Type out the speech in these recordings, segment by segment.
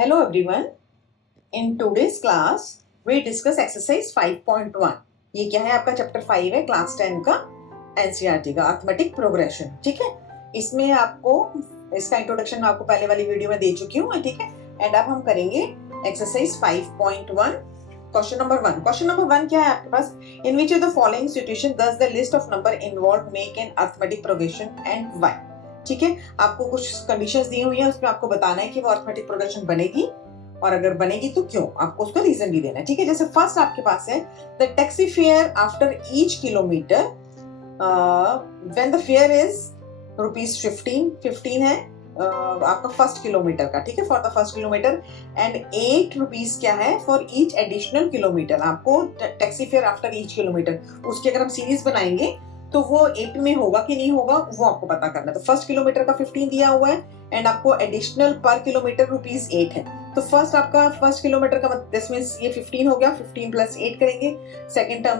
Hello everyone. In today's class we discuss exercise 5.1. ये क्या है? आपका चैप्टर 5 है, क्लास 10 का एनसीईआरटी का अर्थमेटिक प्रोग्रेशन. ठीक है, इसमें आपको इसका इंट्रोडक्शन मैं आपको पहले वाली वीडियो में दे चुकी हूँ. ठीक है, एंड अब हम करेंगे exercise 5.1. Question number 1. Question number 1 क्या है आपके पास? In which of the following situation does the list of number involve make an arithmetic progression and why. ठीक है, आपको कुछ कंडीशंस दी हुई है, उसमें आपको बताना है कि वो अर्थमेटिक प्रोग्रेशन बनेगी और अगर बनेगी तो क्यों. आपको उसका रीजन भी देना है. ठीक है, जैसे फर्स्ट आपके पास है the taxi fare after each kilometre when the fair is ₹15 है आपका फर्स्ट किलोमीटर का. ठीक है, for the first kilometre and ₹8 क्या है फॉर ईच एडिशनल किलोमीटर. आपको taxi fare after each kilometre उसकी अगर हम सीरीज बनाएंगे तो वो 8 में होगा कि नहीं होगा वो आपको पता करना है. तो फर्स्ट किलोमीटर का 15 दिया हुआ है एंड आपको एडिशनल पर किलोमीटर ₹8 है. तो फर्स्ट आपका फर्स्ट किलोमीटर का मतलब दिस मींस ये 15 हो गया. 15 प्लस 8 करेंगे. सेकंड टर्म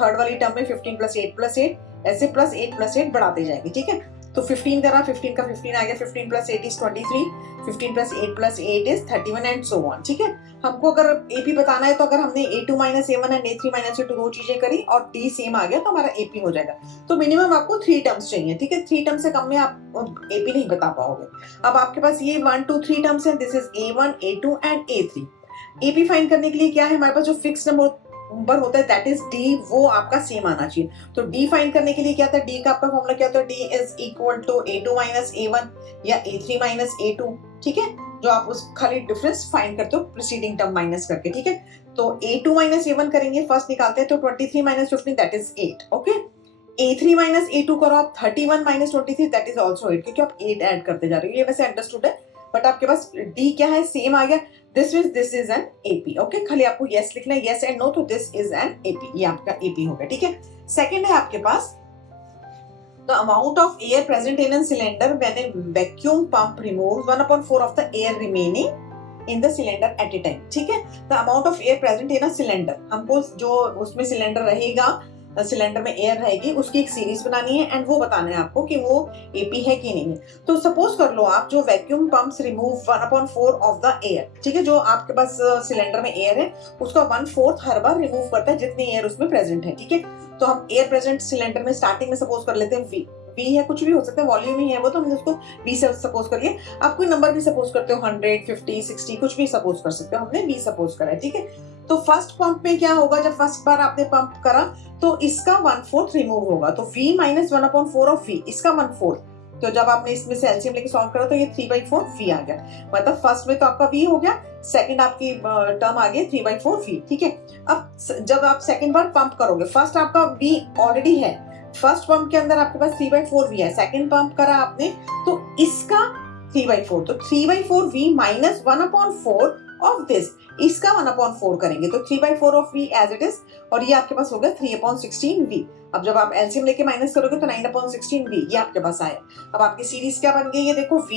थर्ड वाली टर्म में 15 प्लस 8 प्लस 8 ऐसे प्लस 8 प्लस 8 बढ़ाते जाएंगे. ठीक है, तो 15 करा, 15 का 15 आ गया. 15 plus 8 is 23, 15 plus 8 plus 8 is 31 and so on. ठीक है, हमको अगर एपी बताना है तो अगर हमने A2 minus A1 and A3 minus A2 दो चीजें करी और D सेम आ गया तो हमारा एपी हो जाएगा. तो मिनिमम आपको 3 टर्म्स चाहिए. ठीक है, 3 टर्म्स से कम में आप एपी नहीं बता पाओगे. अब आपके पास ये 1 2 3 टर्म्स हैं. This is A1 A2 and A3. AP find करने के लिए क्या है हमारे पास? जो फिक्स नंबर होता है दैट इज डी, वो आपका सेम आना चाहिए. तो डी फाइंड करने के लिए क्या था? डी का आपका फॉर्मूला क्या होता है? D is equal to A2 minus A1 या A3 माइनस A2. ठीक है, जो आप उस खाली डिफरेंस फाइंड करते हो प्रीसीडिंग टर्म माइनस करके. ठीक है, तो A2 माइनस A1 करेंगे, फर्स्ट निकालते हैं तो 23 minus 15 that is 8. Okay, A3 minus A2 करो आप, 31 माइनस 23 दैट इज ऑल्सो 8, क्योंकि आप 8 ऐड करते जा रहे हो. ये वैसे अंडरस्टूड है, बट आपके पास D क्या है? सेम आ गया. This is an AP. Okay, खाली आपको यस लिखना है, यस एंड नो, तो दिस इज एन एपी. ये आपका एपी हो गया. ठीक है, सेकंड है आपके पास the amount of air present in a cylinder when a vacuum pump removes 1/4 of the air remaining in the cylinder at a time. ठीक है, the amount of air present in a cylinder, हमको जो उसमें cylinder रहेगा, cylinder में air रहेगी, उसकी एक सीरीज बनानी है एंड वो बताना है आपको कि वो एपी है कि नहीं है. तो सपोज कर लो आप जो vacuum pumps remove 1/4 of the air. ठीक है, जो आपके पास सिलेंडर में एयर है उसका 1/4 हर बार रिमूव करता है जितनी एयर उसमें प्रेजेंट है. ठीक है, तो हम एयर प्रेजेंट सिलेंडर में स्टार्टिंग में सपोज कर लेते हैं वी है, कुछ भी हो सकता है, वॉल्यूम ही है वो, तो हम उसको वी से सपोज करिए. आप कोई नंबर भी सपोज करते हो, 100 50 60 कुछ भी सपोज कर सकते हो. हमने वी सपोज करा है. ठीक है, तो फर्स्ट पंप में क्या होगा? जब फर्स्ट बार आपने पंप करा तो इसका 1/4 रिमूव होगा, तो v माइनस 1/4 ऑफ v, इसका 1/4. तो जब आपने इसमें से एलसीएम लेके सॉल्व करा तो ये 3/4 v आ गया. मतलब फर्स्ट में तो आपका v हो गया, सेकंड आपकी टर्म आ गई 3/4 v. ठीक है, अब जब आप सेकंड बार पंप करोगे, फर्स्ट आपका v ऑलरेडी है, फर्स्ट पंप के अंदर आपके पास 3/4 v है. सेकंड पंप करा आपने तो इसका 3/4, तो 3/4 v माइनस 1/4 ऑफ दिस, इसका 1/4 करेंगे तो 3/4 of v as it is, और ये आपके पास हो गया 3/16 v. अब जब आप एलसीएम लेके माइनस करोगे तो 9/16 v ये आपके पास आया. अब आपकी सीरीज क्या बन गई? ये देखो v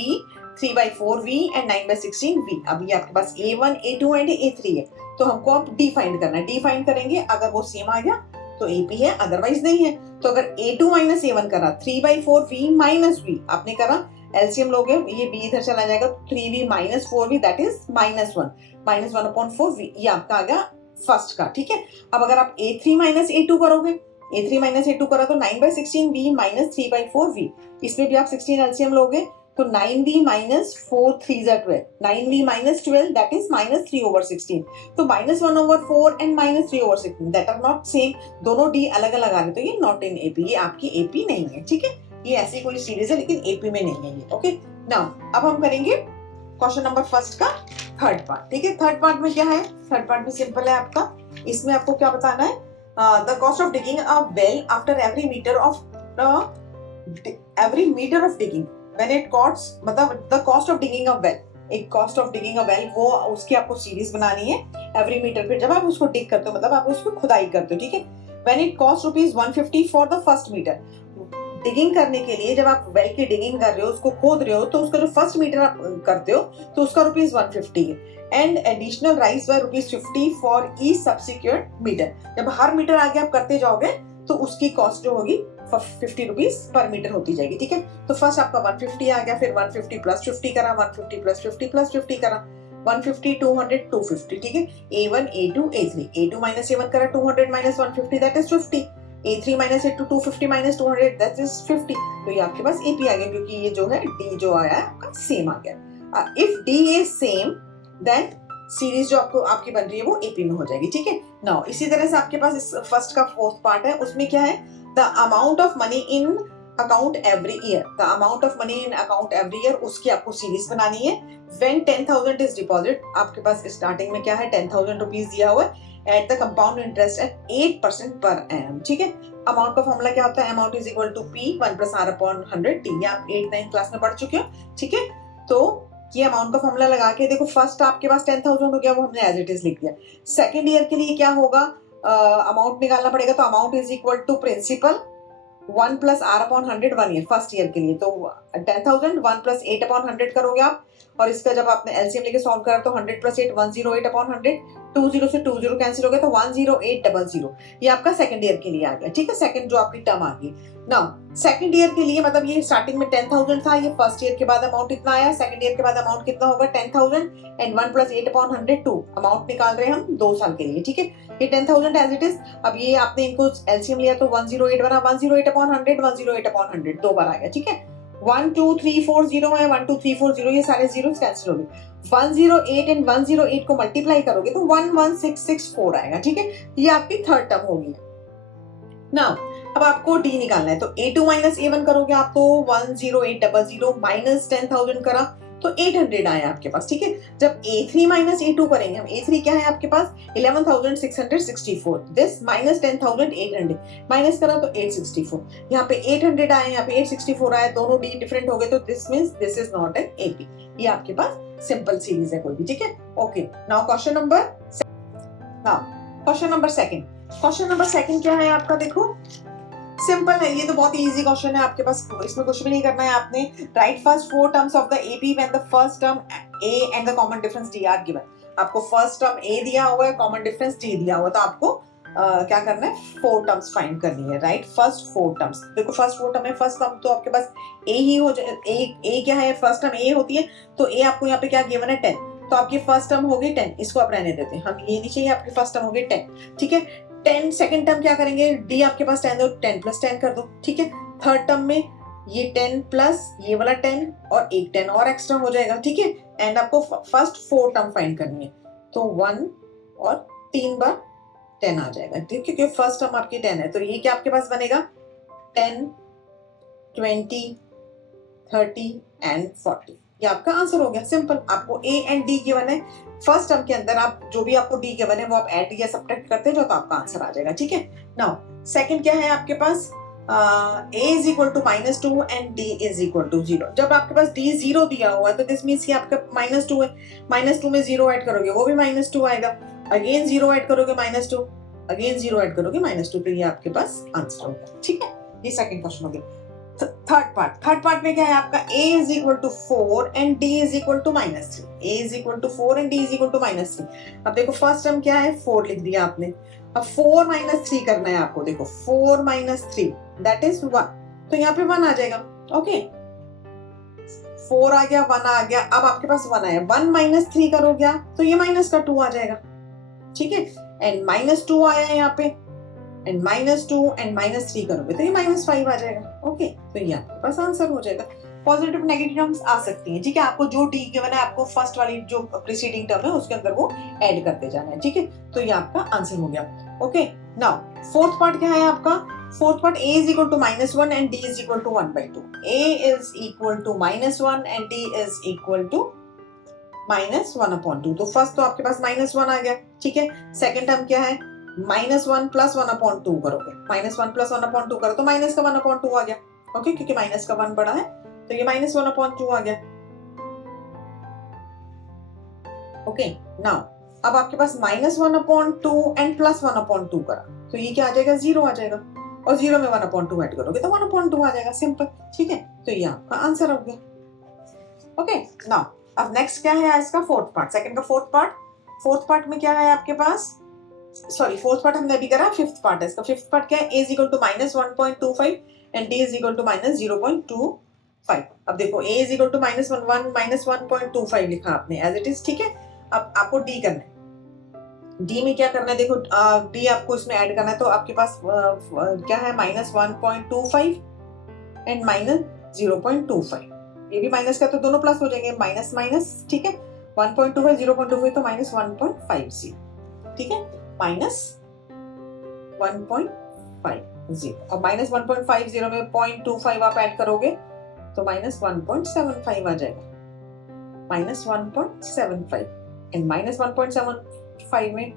3/4 v एंड 9/16 v. अब ये आपके पास A1 A2 एंड A3 है, तो हमको अब D फाइंड करना है. D फाइंड करेंगे, अगर वो सेम आ गया तो AP है, अदरवाइज नहीं है. तो अगर A2 माइनस A1 करा 3/4 v माइनस v आपने करा, एलसीएम लोगे ये b इधर चला जाएगा, 3v minus 4v that is -1 minus 1/4v. ये आपका आ गया फर्स्ट का. ठीक है, अब अगर आप A3 माइनस A2 करोगे, A3 माइनस A2 करा तो 9/16v माइनस 3/4v. इसमें भी आप 16 एलसीएम लोगे तो 9v माइनस 4 3 जा 12, 9v minus 12 that is minus 3/16. तो -1/4 and minus 3/16 that are not same, दोनों d अलग अलग आ रहे, तो ये नॉट इन एपी, ये आपकी एपी नहीं है. ठीक है, ये ऐसी कोई सीरीज है लेकिन एपी में नहीं है ये. ओके, नाउ अब हम करेंगे क्वेश्चन नंबर फर्स्ट का थर्ड पार्ट. ठीक है, थर्ड पार्ट में क्या है? थर्ड पार्ट में सिंपल है आपका. इसमें आपको क्या बताना है? The cost of digging a well after every metre of digging when it cost, मतलब the cost of digging a well, एक cost of digging a well, वो उसकी आपको सीरीज बनानी है एवरी मीटर पे. जब आप उसको डिग करते हो मतलब आप उसको खुदाई करते हो. ठीक है, when it cost ₹150 for the first metre. Digging करने के लिए जब आप वेल की डिगिंग कर रहे हो, उसको खोद रहे हो, तो उसका जो फर्स्ट मीटर आप करते हो तो उसका ₹150 है. And additional rise by ₹50 for each subsequent metre. जब हर मीटर आगे आप करते जाओगे तो उसकी कॉस्ट जो होगी ₹50 पर मीटर होती जाएगी. ठीक है, तो फर्स्ट आपका 150 आ गया, फिर 150 प्लस 50 करा, 150 प्लस 50 प्लस 50 करा, 150, 200, 250, ठीक है। A1, A2, A3, A2 minus A1 करा 200 minus 150 that is 50, A3 minus A2 250 minus 200 that is 50। तो ये आपके पास AP आ गया क्योंकि ये जो है D जो आया है आपका सेम आ गया। If D is same then series जो आपको आपकी बन रही है वो AP में हो जाएगी, ठीक है। नाउ इसी तरह से आपके पास इस फर्स्ट का फोर्थ पार्ट है, उसमें क्या है, the amount of money in account every year, the amount of money in account every year, उसकी आपको सीरीज बनानी है। व्हेन 10,000 इज डिपॉजिट, आपके पास स्टार्टिंग में क्या है 10,000 रुपीज दिया हुआ है at the compound interest eight 8% per annum, ठीक है। अमाउंट का फॉर्मूला क्या होता है, amount is equal to P 1 + R upon 100 T, ये आप 8-9 क्लास में पढ़ चुके हो, ठीक है। तो ये अमाउंट का फॉर्मूला लगा के देखो, फर्स्ट आपके पास 10,000 हो गया, वो हमने एज इट इज लिख दिया। सेकेंड ईयर के लिए क्या होगा, अमाउंट निकालना पड़ेगा, तो amount is equal to principal 1 + R upon 100 1 year first year के लिए, तो 10,000 1 + 8 अपॉन 100 करोगे आप, और इसका जब आपने एलसीएम लेके सॉल्व करा तो 100 + 8 108 अपॉन 100, 20 से 20 कैंसिल हो गया तो 10800, ये आपका सेकंड ईयर के लिए आ गया, ठीक है। सेकंड जो आपकी टर्म आ गई। नाउ सेकंड ईयर के लिए मतलब ये स्टार्टिंग में 10,000 था, ये फर्स्ट ईयर के बाद अमाउंट कितना आया, सेकंड ईयर के बाद अमाउंट कितना होगा 10,000 एंड 1 + 8 अपॉन 100 2, अमाउंट निकाल रहे हैं हम 2 साल के लिए, ठीक है। ये 10,000 एज इट इज, अब ये आपने इनको एलसीएम लिया तो 108 बना, 108 अपॉन 100 108 अपॉन 100 दो बार आ गया, ठीक है। 1 2 3 4 0 है, 1 2 3 4 0, ये सारे जीरोस कैंसिल हो गए। 108 एंड 108 को मल्टीप्लाई करोगे तो 11664 आएगा, ठीक है। ये आपकी थर्ड टर्म होगी। नाउ अब आपको डी निकालना है, तो A2 माइनस A1 करोगे आप तो 10800 माइनस 10,000 करा तो 800 आया आपके पास, ठीक है। जब A3 माइनस A2 करेंगे हम, A3 क्या है आपके पास 11,664, दिस माइनस 10,800 माइनस करा तो 864, यहाँ पे 800 आए, यहाँ पे 864 आया, दोनों डी डिफरेंट हो गए, तो this means this is not an AP। ये आपके पास सिंपल सीरीज है कोई भी, ठीक है। Okay, now question number second. Question number second क्या है आपका, देखो सिंपल है, ये तो बहुत ही इजी क्वेश्चन है आपके पास, इसमें कुछ भी नहीं करना है आपने। Write first 4 terms of the AP when the first term A and the common difference D are given. आपको फर्स्ट टर्म A दिया हुआ है, कॉमन डिफरेंस D दिया हुआ है, तो आपको क्या करना है 4 टर्म्स फाइंड करनी है। राइट फर्स्ट 4 टर्म्स, देखो फर्स्ट 4 टर्म है, फर्स्ट टर्म तो आपके पास A ही हो जाए, A क्या है, फर्स्ट टर्म A होती है, तो A आपको यहाँ पे क्या गिवन है 10, तो आपकी फर्स्ट टर्म हो गई 10, इसको आप रहने देते हैं, हम ये नहीं चाहिए, आपकी फर्स्ट टर्म हो गई 10, ठीक है। 10 सेकंड टर्म क्या करेंगे, D आपके पास 10 दो, 10 + 10 कर दो, ठीक है। थर्ड टर्म में ये 10 प्लस ये वाला 10 और एक 10 और एक्स्ट्रा हो जाएगा, ठीक है। एंड आपको फर्स्ट 4 टर्म फाइंड करनी है, तो 1 और 3 बार 10 आ जाएगा, ठीक है, क्योंकि फर्स्ट टर्म आपकी 10 है, तो ये क्या आपके पास बनेगा 10 20 30 एंड 40, ये आपका आंसर हो गया। सिंपल, आपको A एंड D गिवन है, फर्स्ट टर्म के अंदर आप जो भी आपको D गिवन है वो आप ऐड या सब्ट्रैक्ट करते हो तो आपका आंसर आ जाएगा, ठीक है। नाउ सेकंड क्या है आपके पास, A is equal to -2 and D is equal to 0। जब आपके पास D 0 दिया हुआ है तो दिस मींस कि आपका -2 है, -2 में 0 ऐड करोगे वो भी -2 आएगा, अगेन 0 ऐड करोगे -2, अगेन 0 ऐड करोगे -2, तो ये आपके पास आंसर होगा, ठीक है। ये सेकंड क्वेश्चन हो गया। थर्ड पार्ट में क्या है आपका, A is equal to 4 and D is equal to -3, A is equal to 4 and D is equal to -3। अब देखो फर्स्ट टर्म क्या है 4 लिख दिया आपने, अब 4 - 3 करना है आपको, देखो 4 - 3 दैट इज 1, तो यहाँ पे 1 आ जाएगा, ओके 4 आ गया 1 आ गया, अब आपके पास 1 आया, 1 - 3 करोगे तो ये माइनस का 2 आ जाएगा, ठीक है। एंड -2 आया है यहाँ पे, एंड -2 एंड -3 करोगे तो ये -5 आ जाएगा, ओके, तो ये आपके पास आंसर हो जाएगा। पॉजिटिव नेगेटिव टर्म्स आ सकती हैं, ठीक है, आपको जो D गिवन है आपको फर्स्ट वाली जो प्रीसीडिंग टर्म है उसके अंदर वो ऐड करते जाना है, ठीक है, तो ये आपका आंसर हो गया। ओके, नाउ फोर्थ पार्ट क्या है आपका, fourth part A is equal to -1 and D is equal to 1/2, A is equal to -1 and D is equal to -1/2, तो फर्स्ट तो आपके पास -1 आ गया, ठीक है। सेकंड टर्म क्या है, -1 + 1/2 करोगे, -1 + 1/2 करो तो माइनस का 1/2 आ गया, ओके, क्योंकि माइनस का 1 बड़ा है तो ये -1/2 आ गया, ओके। नाउ अब आपके पास -1/2 एंड +1/2 करा तो ये क्या आ जाएगा 0 आ जाएगा, और 0 में 1/2 ऐड करोगे तो 1/2 आ जाएगा, सिंपल, ठीक है, तो ये आपका आंसर हो गया। ओके, नाउ अब नेक्स्ट क्या है इसका फोर्थ पार्ट, सेकंड का फोर्थ पार्ट में क्या है आपके पास, सॉरी फोर्थ पार्ट हमने अभी करा, फिफ्थ पार्ट है इसका। फिफ्थ पार्ट क्या है, A is equal to -1.25 and D is equal to -0.25। अब देखो A इज इक्वल टू -1.25 लिखा आपने एज इट इज, ठीक है। अब आपको डी करना है। डी में क्या करना है, देखो डी आपको इसमें ऐड करना है, तो आपके पास क्या है -1.25 एंड -0.25, ये भी माइनस का तो दोनों प्लस हो जाएंगे, माइनस माइनस, ठीक है। 1.25 0.25 तो -1.50, ठीक है, -1.50 और -1.50 में 0.25 आप ऐड करोगे तो -1.75 आ जाएगा, -1.75 एंड -1.75 में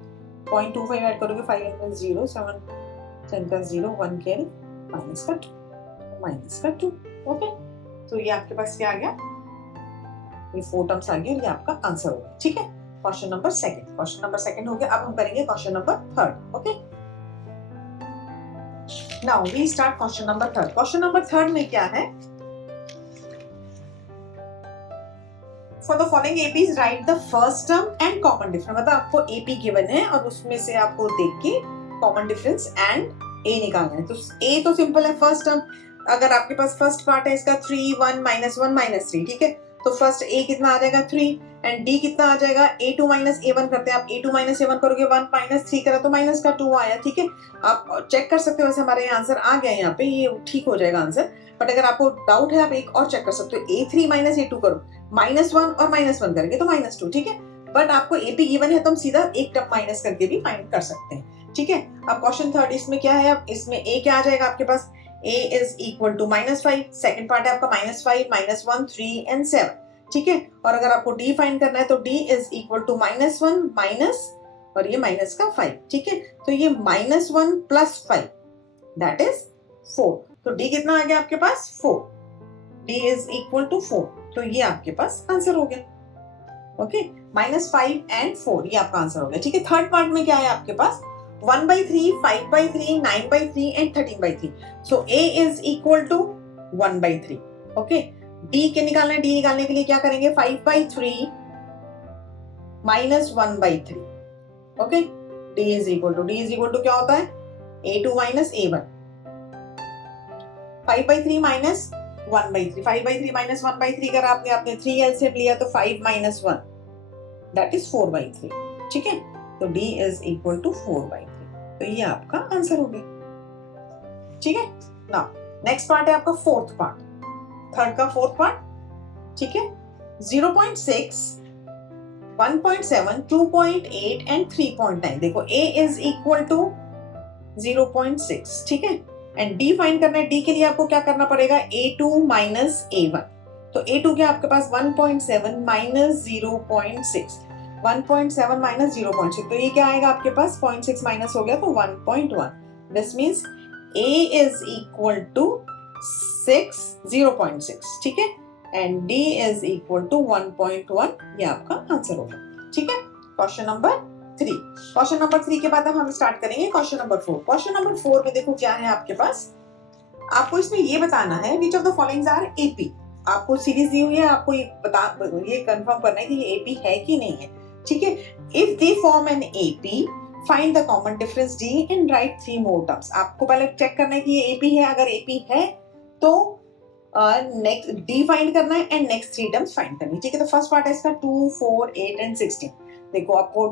0.25 ऐड करोगे, 5 में 0, 7 का 0, 1 कैरी, माइनस का 2, ओके। तो ये आपके पास क्या आ गया, ये 4 टर्म्स आ गए और ये आपका आंसर हो गया, ठीक है। क्वेश्चन नंबर सेकंड हो गया। अब हम करेंगे question number third, okay. Now we start question number third. Question number third में क्या है, for the following APs write the first term and common difference, मतलब आपको एपी गिवन है और उसमें से आपको देख के कॉमन डिफरेंस एंड ए निकालना है। तो ए तो सिंपल है, फर्स्ट टर्म, अगर आपके पास फर्स्ट पार्ट है इसका 3 1 -1 -3, ठीक है, तो फर्स्ट ए कितना आ जाएगा 3 एंड डी कितना आ जाएगा A2 -A1 करते हैं, आप A2 -A1 करोगे 1 -3 करा तो माइनस का 2 आया, ठीक है। आप चेक कर सकते हो, वैसे हमारे आंसर आ गया यहाँ पे, ये ठीक हो जाएगा आंसर, बट अगर आपको डाउट है आप एक और चेक कर सकते हो, A3 A2 करो, -1 और -1 करेंगे तो -2, ठीक है। बट आपको एपी गिवन है तो हम सीधा एक टर्म माइनस करके भी फाइंड कर सकते हैं, ठीक है। अब क्वेश्चन थर्ड, इसमें क्या है, अब इसमें ए क्या आ जाएगा आपके पास, a is equal to -5, second part है आपका -5 -1 3 एंड 7, ठीक है। और अगर आपको d फाइंड करना है तो d is equal to -1 minus और ये माइनस का 5, ठीक है। तो ये -1 + 5 दैट इज 4, तो d कितना आ गया आपके पास 4, d इज इक्वल टू 4, तो ये आपके पास आंसर हो गया, ओके। -5 एंड 4 ये आपका आंसर हो गया, ठीक है। थर्ड पार्ट में क्या है आपके पास 1/3 5/3 9/3 and 13/3, so a is equal to 1/3, okay. d के निकालना है, d निकालने के लिए क्या करेंगे 5/3 -1/3, okay. d is equal to क्या होता है A2 A1, 5/3 -1/3, 5/3 -1/3 अगर आपने 3 एलसीएम लिया तो 5 - 1 दैट इज 4/3, ठीक है। तो d इज इक्वल टू 4/3, तो ये आपका आंसर हो गया, ठीक है। नाउ नेक्स्ट पार्ट है आपका फोर्थ पार्ट, थर्ड का फोर्थ पार्ट, ठीक है। 0.6 1.7 2.8 एंड 3.9, देखो a इज इक्वल टू 0.6, ठीक है, एंड d फाइंड करना है। d के लिए आपको क्या करना पड़ेगा A2 A1, तो A2 क्या आपके पास 1.7 -0.6, 1.7 -0.6, तो ये क्या आएगा आपके पास 0.6 माइनस हो गया तो 1.1, this means a is equal to 0.6, ठीक है, and d is equal to 1.1, ये आपका आंसर होगा, ठीक है। क्वेश्चन नंबर 3, क्वेश्चन नंबर 3 के बाद हम स्टार्ट करेंगे क्वेश्चन नंबर 4। क्वेश्चन नंबर 4 में देखो क्या है आपके पास, आपको इसमें ये बताना है which of the followings are AP, आपको सीरीज दी हुई है, आपको ये कंफर्म करना है कि ये एपी है कि नहीं है, ठीक है। If they form an AP find the common difference d and right 3 more terms, आपको पहले चेक करना है कि ये एपी है, अगर एपी है तो नेक्स्ट d फाइंड करना है एंड नेक्स्ट 3 टर्म्स फाइंड करनी है, ठीक है। तो फर्स्ट पार्ट है इसका 2 4 8 एंड 16, देखो आपको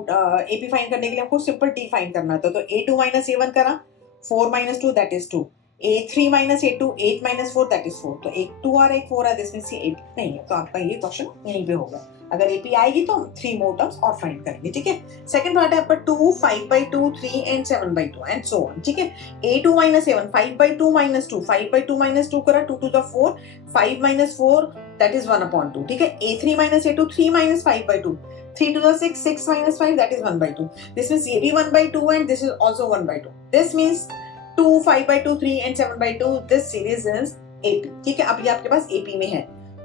एपी फाइंड करने के लिए आपको सिंपल d फाइंड करना था, तो A2 A1 करा, 4 - 2 that is 2, A3 A2 8 - 4 that is 4, तो एक 2 आ रहा है एक 4 आ, दिस मींस ये एपी नहीं है, तो आपका ये क्वेश्चन यहीं पे होगा। अगर एपी आएगी तो हम 3 मोर टर्म्स और फाइंड करेंगे, ठीक है। सेकंड पार्ट है आपका 2 5/2 3 एंड 7/2 एंड सो ऑन, ठीक है। A2 A1 5/2 - 2, 5/2 - 2 करा, 2 to the 4, 5 - 4 दैट इज 1/2, ठीक है। A3 A2 3 - 5/2, 3 to the 6 6 - 5 that is 1/2, this means ये भी 1/2 and this is also 1/2, this means 2 5/2 3 and 7/2 this series is AP, ठीक है। अब ये आपके पास AP में है,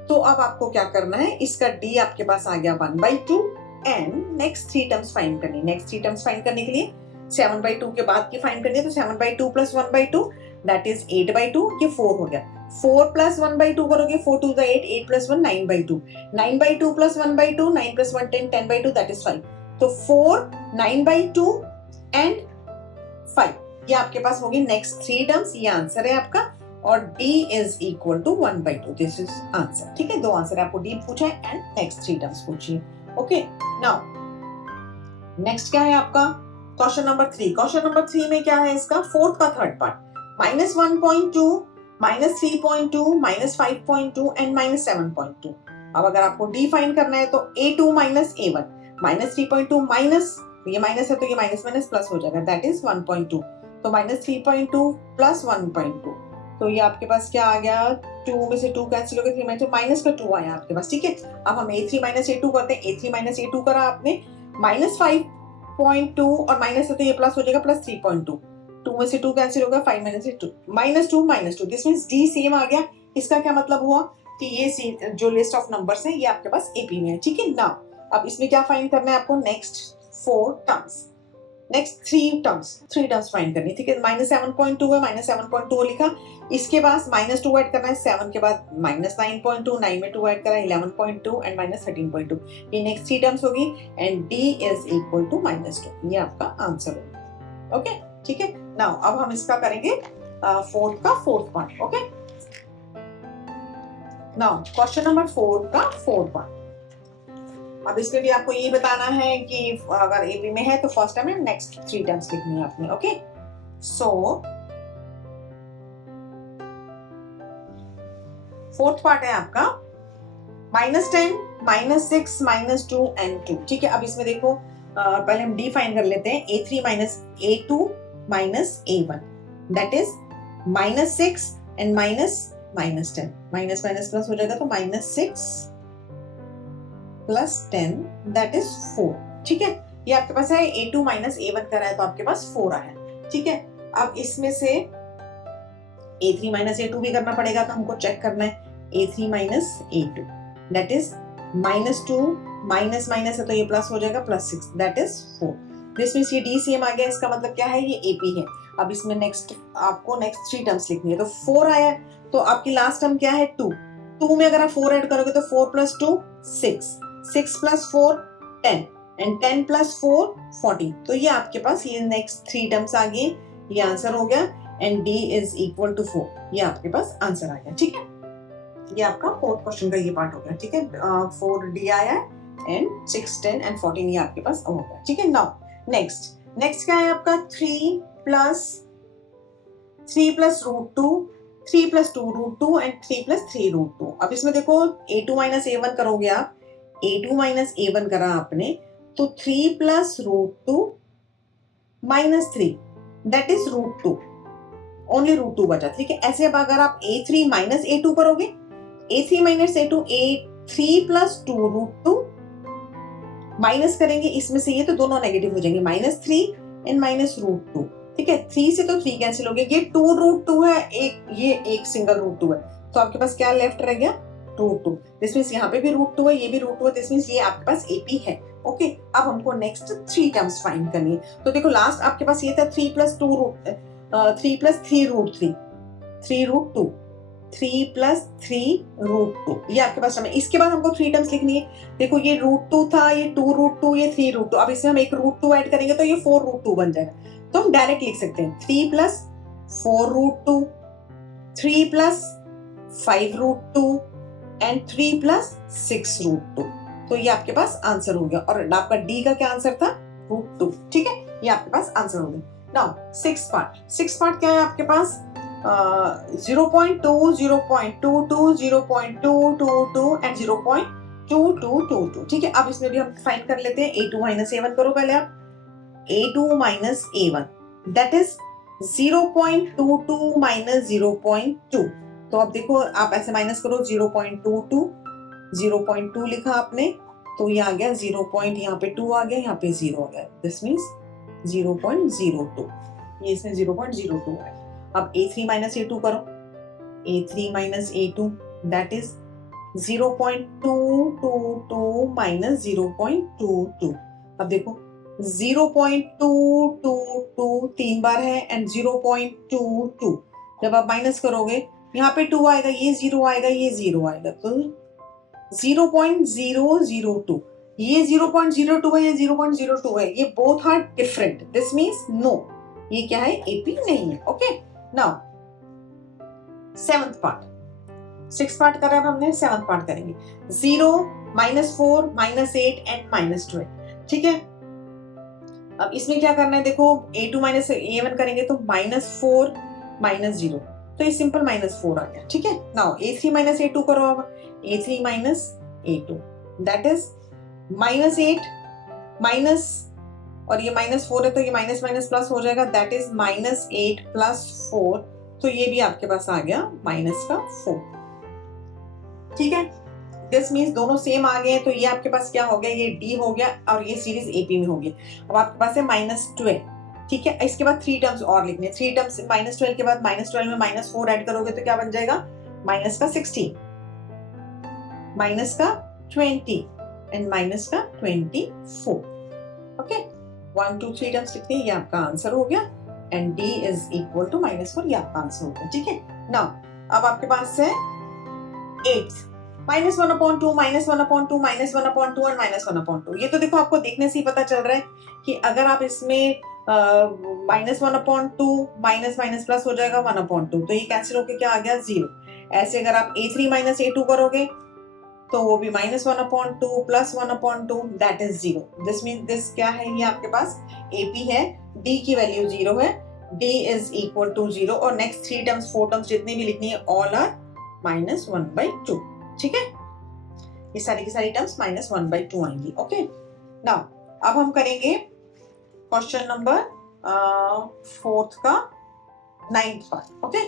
तो अब आपको क्या करना है, इसका D आपके पास आ गया 1/2 एंड नेक्स्ट 3 टर्म्स फाइंड करनी है। नेक्स्ट 3 टर्म्स फाइंड करने के लिए 7/2 के बाद की फाइंड करनी है, तो 7/2 + 1/2 दैट इज 8/2, ये 4 हो गया, 4 + 1/2 करोगे, 4 to the 8 8 + 1 9/2, 9/2 + 1/2 9 + 1 10 10/2 दैट इज 5, तो 4 9/2 एंड 5, ये आपके पास होगी नेक्स्ट 3 टर्म्स, ये आंसर है आपका, और d is equal to 1/2, this is answer, ठीक है। 2 आंसर आपको d पूछा है एंड नेक्स्ट 3 टर्म्स पूछिए, ओके। नाउ नेक्स्ट क्या है आपका क्वेश्चन नंबर 3। क्वेश्चन नंबर 3 में क्या है इसका फोर्थ का थर्ड पार्ट -1.2 -3.2 -5.2 एंड -7.2। अब अगर आपको डी फाइंड करना है तो a2 -a1 -3.2 माइनस, ये माइनस है तो ये माइनस माइनस प्लस हो जाएगा, दैट इज 1.2। तो -3.2 प्लस 1.2, तो ये आपके पास क्या आ गया, 2 में से 2 कैंसिल हो गया, 3 में से माइनस का 2 आया आपके पास। ठीक है, अब हम a3 -a2 करते हैं। a3 -a2 करा आपने, -5.2 और माइनस है तो ये प्लस हो जाएगा, +3.2। 2 में से 2 कैंसिल होगा, 5 में से 2 -2 दिस मींस डी सेम आ गया। इसका क्या मतलब हुआ कि ये जो लिस्ट ऑफ नंबर्स है ये आपके पास एपी में है। ठीक है ना, अब इसमें क्या फाइंड करना है आपको, next 4 terms, next 3 terms find करनी। ठीक है, -7.2 है, -7.2 लिखा, इसके बाद -2 ऐड करना है, 7 के बाद -9.2, 9 में 2 ऐड करा 11.2 एंड -13.2। ये नेक्स्ट 3 टर्म्स होगी and d is equal to -2। ये आपका आंसर होगा। ओके, ठीक है। नाउ अब हम इसका करेंगे फोर्थ का fourth part. Okay, now question number 4 का फोर्थ पार्ट। अब इसमें भी आपको ये बताना है कि अगर एपी में है तो फर्स्ट टर्म है, नेक्स्ट 3 टर्म्स लिखनी है आपने। ओके, सो फोर्थ पार्ट है आपका -10 -6 -2 एंड 2। ठीक है, अब इसमें देखो पहले हम डी फाइन कर लेते हैं, a3 -a2 -a1 that is -6 and -10, minus minus plus हो जाएगा तो -6 + 10 दैट इज 4। ठीक है, ये आपके पास है, a2 -a1 करा है तो आपके पास 4 आया। ठीक है, अब इसमें से a3 -a2 भी करना पड़ेगा, तो हमको चेक करना है a3 -a2 that is -2 minus minus है तो ये प्लस हो जाएगा, +6 दैट इज 4। दिस मींस ये डी सेम आ गया, इसका मतलब क्या है, ये एपी है। अब इसमें नेक्स्ट आपको नेक्स्ट 3 टर्म्स लिखनी है, तो 4 आया तो आपकी लास्ट टर्म क्या है, 2 में अगर आप 4 ऐड करोगे तो 4 + 2 6, 6 + 4 10 एंड 10 + 4 14। तो ये आपके पास ये नेक्स्ट 3 टर्म्स आ गए, ये आंसर हो गया and d is equal to 4। ये आपके पास आंसर आ गया। ठीक है, ये आपका फोर्थ क्वेश्चन का ये पार्ट हो गया। ठीक है, 4d आया है एंड 6 10 एंड 14 ये आपके पास हो गया। ठीक है, नाउ नेक्स्ट क्या है आपका, 3 + √2, 3 + 2 √2 एंड 3 + 3 √2। अब इसमें देखो a2 -a1 करोगे आप, a2 -a1 करा आपने तो 3 + √2 -3 दैट इज √2, ओनली √2 बचा। ठीक है, ऐसे अब अगर आप a3 -a2 करोगे, a3 -a2, a3 + 2 √2 माइनस करेंगे इसमें से, ये तो दोनों नेगेटिव हो जाएंगे, -3 एंड -√2। ठीक है, 3 से तो 3 कैंसिल हो गया, ये 2 √2 है, ये एक सिंगल √2 है, तो आपके पास क्या लेफ्ट रह गया, √2। दिस मींस यहाँ पे भी √2 है, ये भी √2 है, दिस मींस ये आपके पास एपी है। ओके, अब हमको नेक्स्ट 3 टर्म्स फाइंड करनी है। तो देखो लास्ट आपके पास ये था 3 + 3 √3 3√2, 3 + 3 √2, ये आपके पास टर्म है। इसके बाद हमको 3 टर्म्स लिखनी है। देखो ये √2 था, ये 2 √2, ये 3 √2। अब इसमें हम एक √2 ऐड करेंगे तो ये 4 √2 बन जाएगा, तो हम डायरेक्ट लिख सकते हैं 3 + 4 √2, 3 + 5 √2 एंड 3 + 6 √2। तो ये आपके पास आंसर हो गया, और आपका डी का क्या आंसर था, √2। ठीक है, ये आपके पास आंसर हो गया। नाउ सिक्स पार्ट क्या है आपके पास, 0.2 0.22 0.222 एंड 0.2222। ठीक है, अब इसमें भी हम फाइंड कर लेते हैं, a2 -a1 करो पहले आप, a2 -a1 दैट इज 0.22 -0.2। तो अब देखो आप ऐसे माइनस करो, 0.22 0.2 लिखा आपने तो ये आ गया 0. यहाँ पे 2 आ गया, यहाँ पे 0 आ गया, दिस मींस 0.02, ये इसमें 0.02 है। अब a3 -a2 करो, a3 -a2 दैट इज 0.222 -0.22। अब देखो 0.222 3 बार है एंड 0.22, जब आप माइनस करोगे यहाँ पे 2 आएगा, ये 0 आएगा, ये 0 आएगा, तो 0.002, ये 0.02 है, ये 0.02 है, ये both are different, this means no, ये क्या है, एपी नहीं है। Okay, now seventh part, six part करा है हमने, सेवंथ पार्ट करेंगे, 0 -4 -8 एंड -12। ठीक है, अब इसमें क्या करना है, देखो A2 माइनस A1 करेंगे तो -4 -0, तो ये सिंपल -4 आ गया, ठीक है। नाउ A3 माइनस A2 करो, अब A3 minus A2 that is -8 minus, और ये -4 है तो ये माइनस माइनस प्लस हो जाएगा, दैट इज -8 + 4, तो ये भी आपके पास आ गया -4, ठीक है। दिस मीन्स दोनों सेम आ गए, तो ये आपके पास क्या हो गया, ये D हो गया और ये सीरीज AP में हो गई। अब आपके पास है -12, ठीक है। इसके बाद 3 टर्म्स और लिखने, 3 टर्म्स -12 के बाद -12 में -4 ऐड करोगे तो क्या बन जाएगा, -16, -20 एंड -24, ओके। 1 2 3 टर्म्स लिखते हैं, ये आपका आंसर हो गया, and D is equal to -4, ये आपका आंसर हो गया, ठीक है। नाउ अब आपके पास है 8 -1/2 -1/2 -1/2 एंड -1/2। ये तो देखो आपको देखने से ही पता चल रहा है कि अगर आप इसमें -1/2 माइनस माइनस प्लस हो जाएगा 1/2, तो ये कैंसिल होके क्या आ गया, 0। ऐसे अगर आप A3 माइनस A2 करोगे तो वो भी -1/2 + 1/2, that is 0। This mean this क्या है, ये आपके पास AP है, D की वैल्यू 0 है, D इज इक्वल टू 0, और नेक्स्ट 3 टर्म्स 4 टर्म्स जितनी भी लिखनी है ऑल आर -1/2, ठीक है। ये सारी की सारी टर्म्स -1/2 आएंगी, ओके। नाउ अब हम करेंगे क्वेश्चन नंबर 4th का 9th part, okay.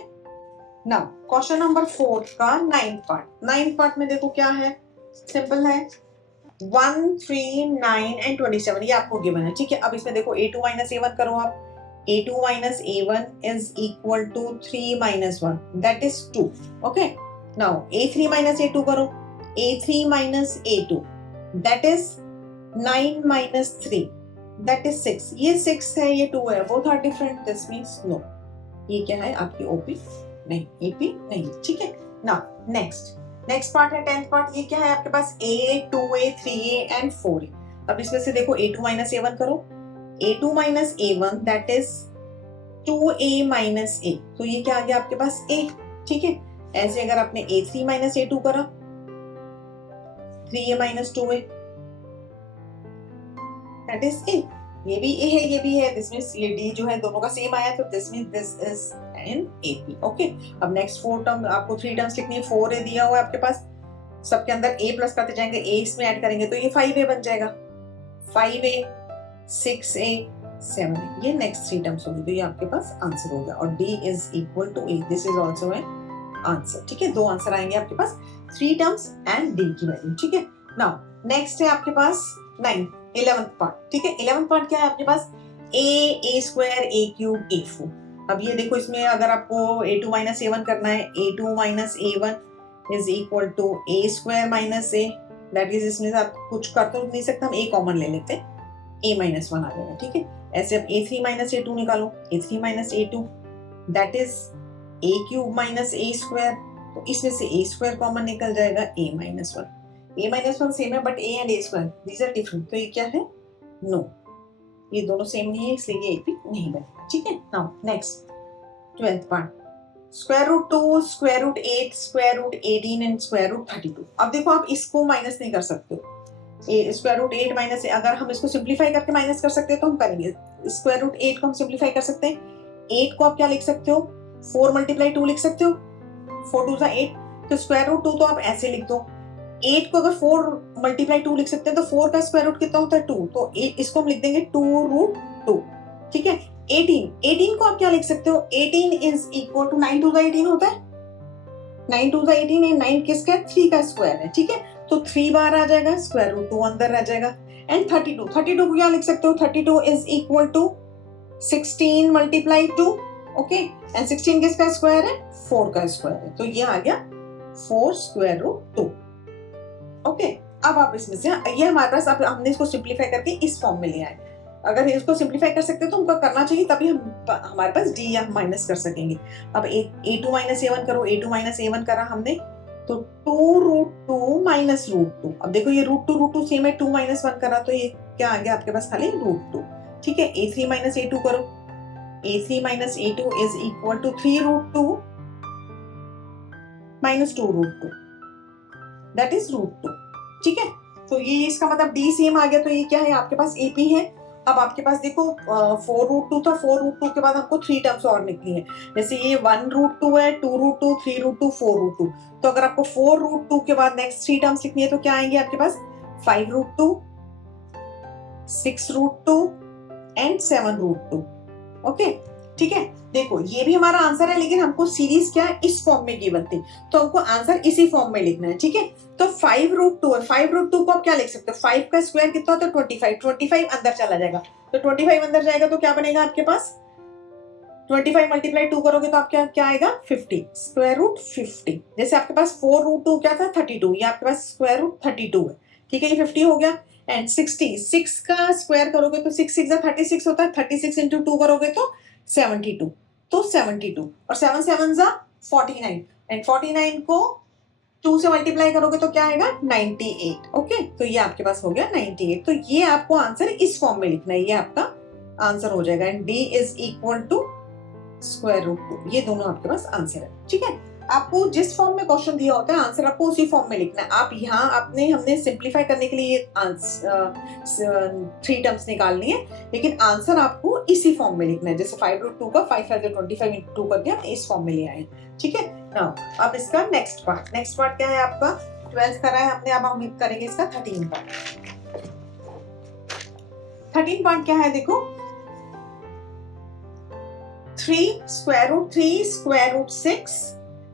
Now question number 4th का 9th पार्ट में देखो क्या है, सिंपल है, 1 3 9 एंड 27, ये आपको गिवन है, ठीक है। अब इसमें देखो A2 माइनस A1 करो आप, A2 minus A1 is equal to 3 - 1, that is 2, okay. Now A3 minus A2 करो, A3 minus A2 that is 9 - 3, that is 6, ये 6 है, ये 2 है, both are different, this means no, ये क्या है आपकी OP नहीं, AP नहीं, ठीक है। नाउ नेक्स्ट पार्ट है 10th पार्ट, ये क्या है आपके पास A 2A 3A and 4A। अब इसमें से देखो A2 माइनस A1 करो, A2 minus A1 that is 2A minus A, तो ये क्या आ गया आपके पास A, ठीक है। ऐसे अगर आपने A3 माइनस A2 करा, 3A minus 2A that is A, ये भी A है, ये भी है, दिस मींस ये D जो है दोनों का सेम आया, तो this means this is an AP, okay. अब नेक्स्ट 4 टर्म आपको 3 टर्म्स लिखनी है, 4A दिया हुआ है आपके पास, सबके अंदर A प्लस करते जाएंगे, A इसमें ऐड करेंगे तो ये 5A बन जाएगा, 5A 6A 7A, ये नेक्स्ट 3 टर्म्स होगी, तो ये आपके पास आंसर होगा, और D is equal to A, this is also an answer, ठीक है। 2 आंसर आएंगे आपके पास, 3 टर्म्स एंड D की वैल्यू, ठीक है। नाउ नेक्स्ट है आपके पास 11th पार्ट, ठीक है। 11th पार्ट क्या है आपके पास, A square A cube A4। अब ये देखो इसमें अगर आपको A2 माइनस A1 करना है, A2 minus A1 is equal to A square minus A, that is, इसमें आप कुछ कर तो नहीं सकते, हम A कॉमन ले लेते हैं, A माइनस 1 आ जाएगा, ठीक है। ऐसे अब A3 माइनस A2 निकालो, A3 minus A2 that is A cube minus A square, तो इसमें से A स्क्वायर कॉमन निकल जाएगा, A minus 1, A minus 1 same है but A and A square these are different, तो ये क्या है, नो, ये दोनों सेम नहीं है, इसलिए ये AP नहीं बनेगा, ठीक है। Now next 12th part, √2 √8 √18 and √32। अब देखो आप इसको माइनस नहीं कर सकते हो, √8 माइनस, अगर हम इसको सिंप्लीफाई करके माइनस कर सकते हैं तो हम करेंगे, √8 को हम सिंप्लीफाई कर सकते हैं, 8 को आप क्या लिख सकते हो, 4 × 2 लिख सकते हो, 4 2 8, तो √2 तो आप ऐसे लिख दो, 8 को अगर 4 × 2 लिख सकते हैं तो 4 का स्क्वायर रूट कितना होता है 2, तो इसको हम लिख देंगे 2√2, ठीक है। 18 को आप क्या लिख सकते हो, 18 इज इक्वल टू 9 2 18 होता है, 9 2 18 है, 9 किसका है, 3 का स्क्वायर है, ठीक है, तो 3 बार आ जाएगा, √2 अंदर रह जाएगा, एंड 32 को क्या लिख सकते हो, 32 is equal to 16 × 2, okay, and 16 किसका स्क्वायर है, 4 का स्क्वायर है, तो ये आ गया 4 √2, ओके। अब आप इसमें से ये हमारे पास, अब हमने इसको सिंप्लीफाई करके इस फॉर्म में लिया है, अगर इसको सिंप्लीफाई कर सकते हो तो हमको करना चाहिए, तभी हमारे पास D या माइनस कर सकेंगे। अब A2 माइनस A1 करो, A2 माइनस A1 करा हमने, तो 2√2 माइनस √2, अब देखो ये √2 सेम है, 2 माइनस 1 करा तो ये क्या आ गया आपके पास, खाली √2, ठीक है। A3 माइनस A2 करो, A3 minus A2 is equal to 3√2 minus 2√2, that is √2, ठीक है। तो ये इसका मतलब D सेम आ गया, तो ये क्या है आपके पास AP है, अब आपके पास देखो 4√2 था, 4√2 के बाद हमको 3 टर्म्स और निकली है। जैसे ये 1√2 है, 2√2, 3√2, 4√2। तो अगर आपको 4√2 के बाद नेक्स्ट 3 टर्म्स लिखनी है तो क्या आएंगे आपके पास? 5√2, 6√2 एंड 7√2। ओके, ठीक है। देखो ये भी हमारा आंसर है, लेकिन हमको सीरीज क्या है, इस फॉर्म में गिवन थी, तो हमको आंसर इसी फॉर्म में लिखना है। ठीक है, तो 5√2 है, 5√2 को आप क्या लिख सकते हो? 5 का स्क्वायर कितना होता है? 25। 25 अंदर चला जाएगा, तो 25 अंदर जाएगा तो क्या बनेगा आपके पास? 25 मल्टीप्लाई 2 करोगे तो आप क्या क्या आएगा? 50, स्क्वायर रूट 50। जैसे आपके पास 4√2 क्या था? 32, ये आपके पास स्क्वायर रूट 32 है। ठीक है, ये 50 हो गया। एंड 60, 6 का स्क्वायर करोगे तो 6 6 36 होता है, 36 इंटू 2 करोगे तो 72, तो 72 और 7 7 49, एंड 49 को 2 से मल्टीप्लाई करोगे तो क्या आएगा? 98। ओके, तो ये आपके पास हो गया 98। तो ये आपको आंसर इस फॉर्म में लिखना है, ये आपका आंसर हो जाएगा। And D is equal to square root 2, ये दोनों आपके पास आंसर है। ठीक है, आपको जिस फॉर्म में क्वेश्चन दिया होता है आंसर आपको उसी फॉर्म में लिखना है। आप यहाँ आपने हमने सिंप्लीफाई करने के लिए 3 टर्म्स निकालनी है, लेकिन आंसर आपको इसी फॉर्म में लिखना है। जैसे 5√2 का 5 5 25 इंटू 2 करके हम इस फॉर्म में ले आए। ठीक है, नाउ अब इसका नेक्स्ट पार्ट क्या है आपका? 12th करा है हमने, अब हम करेंगे इसका 13 पार्ट। 13 पार्ट क्या है देखो, 3 square root 3 square root 6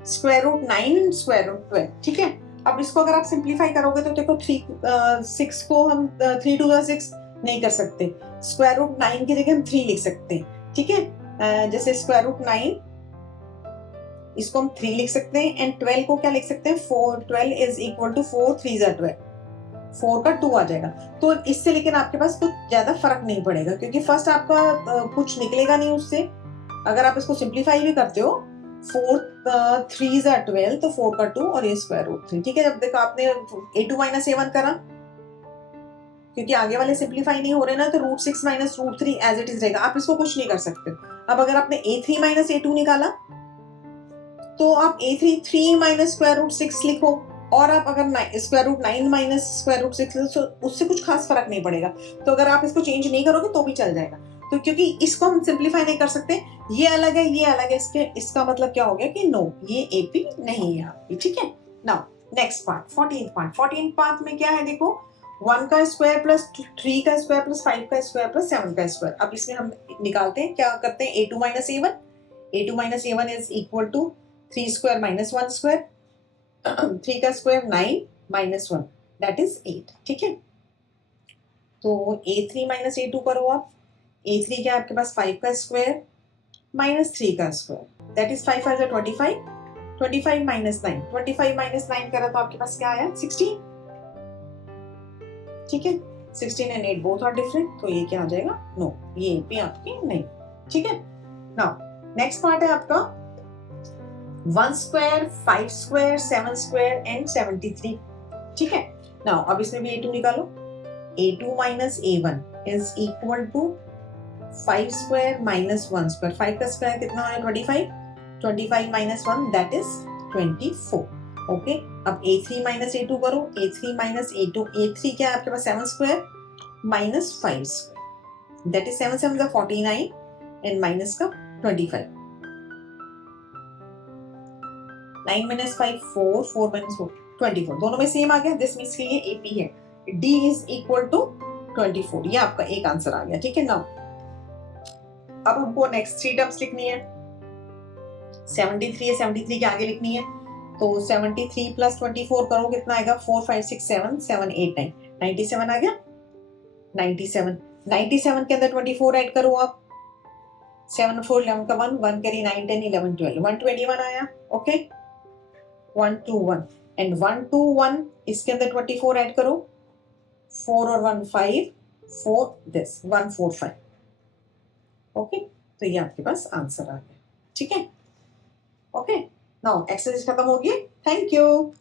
square root 9 square root 12। ठीक है, अब इसको अगर आप सिंप्लीफाई करोगे तो देखो 6 को हम 3 टू 6 नहीं कर सकते, स्क्वायर रूट 9 की जगह हम 3 लिख सकते हैं। ठीक है, जैसे स्क्वायर रूट 9 इसको हम 3 लिख सकते हैं, एंड 12 को क्या लिख सकते हैं? 4, 12 इज इक्वल टू 4 3 12, 4 का 2 आ जाएगा। तो इससे लेकिन आपके पास कुछ ज्यादा फर्क नहीं पड़ेगा, क्योंकि फर्स्ट आपका कुछ निकलेगा नहीं उससे। अगर आप इसको सिंप्लीफाई भी करते हो, 4 3 12, तो 4 का 2 और ये स्क्वायर रूट 3। ठीक है, जब देखो आपने a2 माइनस a1 करा, क्योंकि आगे वाले सिंप्लीफाई नहीं हो रहे ना, तो रूट 6 माइनस रूट 3 एज इट इज रहेगा, आप इसको कुछ नहीं कर सकते। अब अगर आपने a3 माइनस a2 निकाला, तो आप a3 3 माइनस स्क्वायर रूट 6 लिखो, और आप अगर square root 9 minus square root 6 तो उससे कुछ खास फर्क नहीं पड़ेगा। तो अगर आप इसको चेंज नहीं करोगे तो भी चल जाएगा। तो क्योंकि इसको हम सिंप्लीफाई नहीं कर सकते, ये अलग है ये अलग है, इसका मतलब क्या हो गया कि नो, ये एपी नहीं है आपकी। ठीक है, now next part 14th part में क्या है देखो, 1 का स्क्वायर प्लस 3 का स्क्वायर प्लस 5 का स्क्वायर प्लस 7 का स्क्वायर। अब इसमें हम निकालते हैं, क्या करते हैं? a2 minus a1 is equal to 3 square minus 1 square, 3 का स्क्वायर 9 माइनस 1 दैट इज 8। ठीक है, तो a3 माइनस a2 करो आप। a3 क्या आपके पास? 5 का स्क्वायर माइनस 3 का square that is 5 5 25, 25 minus 9, 25 minus 9 करा तो आपके पास क्या आया? 16। ठीक है, 16 एंड 8 बोथ आर डिफरेंट, तो ये क्या आ जाएगा? नो, ये भी आपकी नहीं। ठीक है, नाउ नेक्स्ट पार्ट है आपका 1 स्क्वायर 5 स्क्वायर 7 स्क्वायर एंड 73। ठीक है, नाउ अब इसमें भी a2 निकालो। a2 minus a1 is equal to 5 square minus 1 square. 5 का स्क्वायर कितना है? 25, 25 माइनस 1 दैट इज 24। ओके, अब a3 माइनस a2 करो, a3 माइनस a2, a3 क्या है आपके पास? 7 square minus 5 square that is 7 7 49 and minus का 25, 9 माइनस 5 4, 4 माइनस 4 24, दोनों में सेम आ गया। दिस मीन्स कि ये एपी है। डी इज इक्वल टू 24, ये आपका एक आंसर आ गया। ठीक है, नाउ अब हमको नेक्स्ट 3 टर्म्स लिखनी है। 73 है, 73 के आगे लिखनी है, तो 73 प्लस 24 करो कितना आएगा? 4 5 6 7 7 8 9, 97 आ गया। 97 के अंदर 24 ऐड करो आप। 7 4 11 का 1 1 करी 9 10 11 12 121 आया। ओके, 121 एंड 121 इसके अंदर 24 ऐड करो, 4 और 1 5 4 दिस 145। ओके, तो ये आपके पास आंसर आ गया। ठीक है, ओके, नाउ एक्सरसाइज खत्म होगी। Thank you.